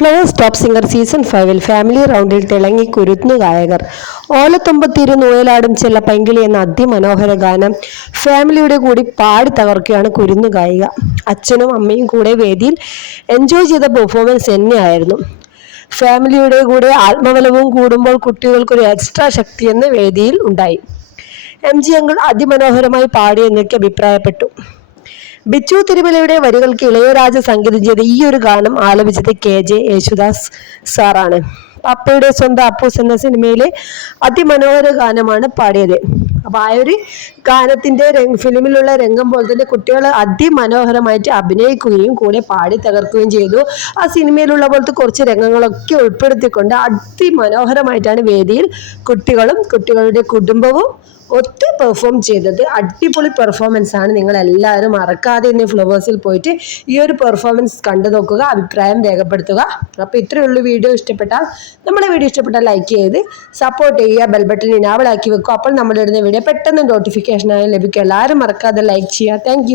Flowers top singer season 5-ൽ family റൗണ്ടിൽ തിളങ്ങി കുരുന്നു ഗായകർ. ഓലത്തുമ്പത്തിരുന്നൂയലാടും ചെല്ല പൈങ്കിളി എന്ന അതിമനോഹര ഗാനം ഫാമിലിയുടെ കൂടി പാടി തകർക്കുകയാണ് കുരുന്നു ഗായിക. അച്ഛനും അമ്മയും കൂടെ വേദിയിൽ എൻജോയ് ചെയ്ത പെർഫോമൻസ് തന്നെയായിരുന്നു. ഫാമിലിയുടെ കൂടെ ആത്മബലവും കൂടുമ്പോൾ കുട്ടികൾക്കൊരു എക്സ്ട്രാ ശക്തിയെന്ന് വേദിയിൽ ഉണ്ടായി. MG അങ്കിൾ അതിമനോഹരമായി പാടിയെന്നൊക്കെ അഭിപ്രായപ്പെട്ടു. ബിച്ചു തിരുമലയുടെ വരികൾക്ക് ഇളയരാജ സംഗീതം ചെയ്ത ഈ ഒരു ഗാനം ആലപിച്ചത് KJ യേശുദാസ് സാറാണ്. പപ്പയുടെ സ്വന്തം അപ്പൂസ് എന്ന സിനിമയിലെ അതിമനോഹര ഗാനമാണ് പാടിയത്. അപ്പൊ ആ ഒരു ഗാനത്തിന്റെ ഫിലിമിലുള്ള രംഗം പോലെ തന്നെ കുട്ടികൾ അതിമനോഹരമായിട്ട് അഭിനയിക്കുകയും കൂടെ പാടി തകർക്കുകയും ചെയ്തു. ആ സിനിമയിലുള്ള പോലത്തെ കുറച്ച് രംഗങ്ങളൊക്കെ ഉൾപ്പെടുത്തിക്കൊണ്ട് അതിമനോഹരമായിട്ടാണ് വേദിയിൽ കുട്ടികളും കുട്ടികളുടെ കുടുംബവും ഒത്ത് പെർഫോം ചെയ്തത്. അടിപൊളി പെർഫോമൻസ് ആണ്. നിങ്ങൾ എല്ലാവരും മറക്കാതെ ഇന്ന് ഫ്ലവേഴ്സിൽ പോയിട്ട് ഈ ഒരു പെർഫോമൻസ് കണ്ടു നോക്കുക, അഭിപ്രായം രേഖപ്പെടുത്തുക. അപ്പോൾ ഇത്രയേ ഉള്ളൂ. വീഡിയോ ഇഷ്ടപ്പെട്ടാൽ നമ്മുടെ വീഡിയോ ഇഷ്ടപ്പെട്ടാൽ ലൈക്ക് ചെയ്ത് സപ്പോർട്ട് ചെയ്യുക, ബെൽ ബട്ടൺ ഇനാബിൾ ആക്കി വെക്കുക. അപ്പോൾ നമ്മളിടുന്ന വീഡിയോ പെട്ടെന്ന് നോട്ടിഫിക്കേഷനായി ലഭിക്കും. എല്ലാവരും മറക്കാതെ ലൈക്ക് ചെയ്യുക. താങ്ക്